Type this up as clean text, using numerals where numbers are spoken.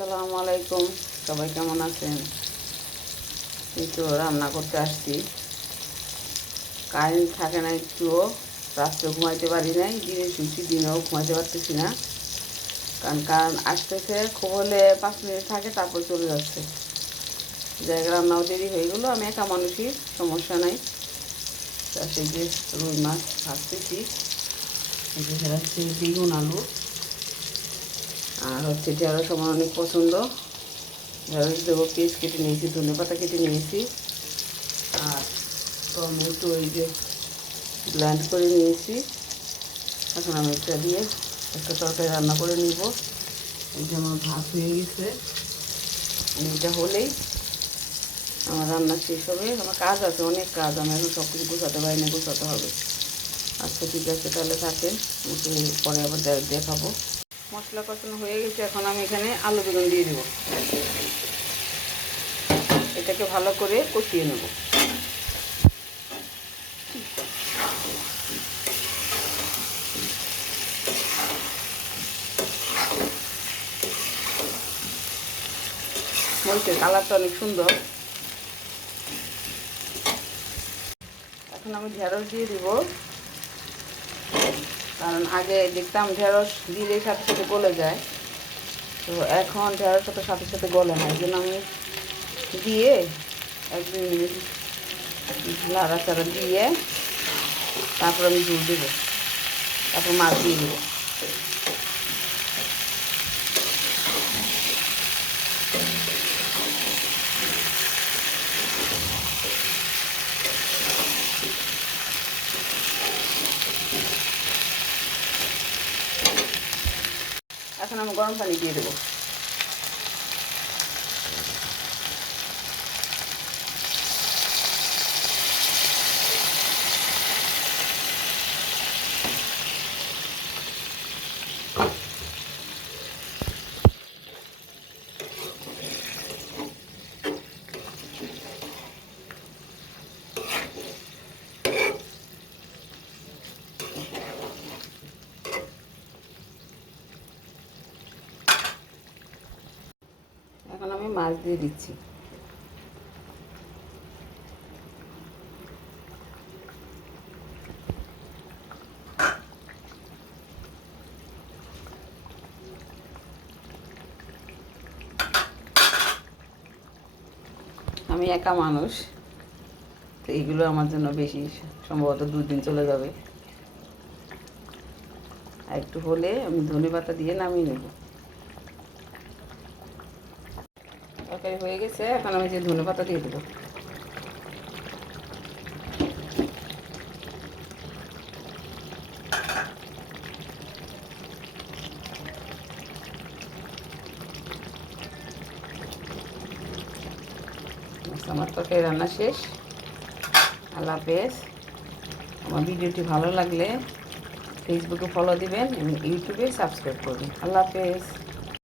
আসসালামু আলাইকুম, সবাই কেমন আছেন? এই তো রান্না করতে আসছি। কারেন্ট থাকে না, একটুও রাত্রে ঘুমাইতে পারি নাই, দিনে শুনছি দিনেও ঘুমাইতে পারতেছি না। কারণ আসতেছে, খুব হলে 5 মিনিট থাকে, তারপর চলে যাচ্ছে। জায়গা রান্নাও দেরি হয়ে গেলো। আমি একা মানুষই, সমস্যা নাই। তা সেই যে রুই মাছ ভাজতেছি, সেটা হচ্ছে বেগুন আলু, আর হচ্ছে ঢেঁড়স আমার অনেক পছন্দ। ঢেঁড়স দেবো, পেঁয়াজ কেটে নিয়েছি, ধনেপাতা কেটে নিয়েছি, আর টমেটো এই যে ব্লেন্ড করে নিয়েছি। এখন আমি এটা দিয়ে একটা তরকারি রান্না করে নিব। এই যে আমার ভাত হয়ে গেছে, এটা হলেই আমার রান্না শেষ হবে। আমার কাজ আছে, অনেক কাজ, আমি এখন সব কিছু গোছাতে পারি না, গোছাতে হবে। আচ্ছা ঠিক আছে, তাহলে থাকেন, পরে আবার দেখাবো। মশলা কষানো হয়ে গেছে, এখন আমি এখানে আলু বেগুন দিয়ে দেবো। এটাকে ভালো করে কষিয়ে নেব। মরিচের কালারটা অনেক সুন্দর। এখন আমি ঢেঁড়স দিয়ে দিব, কারণ আগে দেখতাম ঢেঁড়স দিলে সাথে সাথে গলে যায়, তো এখন ঢেঁড়স সাথে সাথে সাথে গলে না। এই জন্য আমি দিয়ে 1-2 মিনিট নাড়াচাড়া দিয়ে তারপর আমি ঝুল দেবো, তারপর মাছ দিয়ে দেবো। এখন আমি গরম পানি দিয়ে দেবো। এখন আমি মাছ দিয়ে দিচ্ছি। আমি একা মানুষ, তো এইগুলো আমার জন্য বেশি, সম্ভবত 2 দিন চলে যাবে। আর একটু হলে আমি ধনেপাতা দিয়ে নামিয়ে নেব। তরকারি হয়ে গেছে, এখন আমি যে ধনেপাতা দিয়ে দেবো। আমার তরকারি রান্না শেষ। আল্লাহ হাফেজ। আমার ভিডিওটি ভালো লাগলে ফেসবুকে ফলো দিবেন এবং ইউটিউবে সাবস্ক্রাইব করবেন। আল্লাহ হাফেজ।